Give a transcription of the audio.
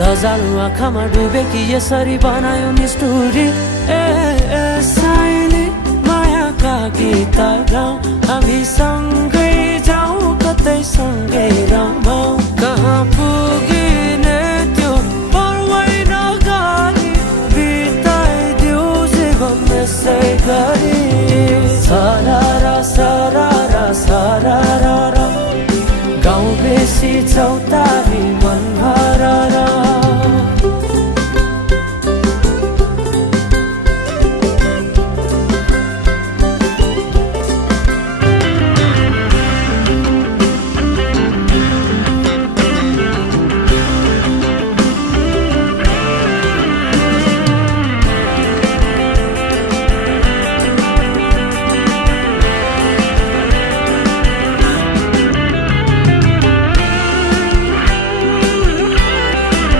लजालु आँखामा डुबेकी यसरी बनायो निष्ठुरी। साइली मायाका गीत गाउँ, हामी सँगै जाउँ कतै सँगै रमाउँ।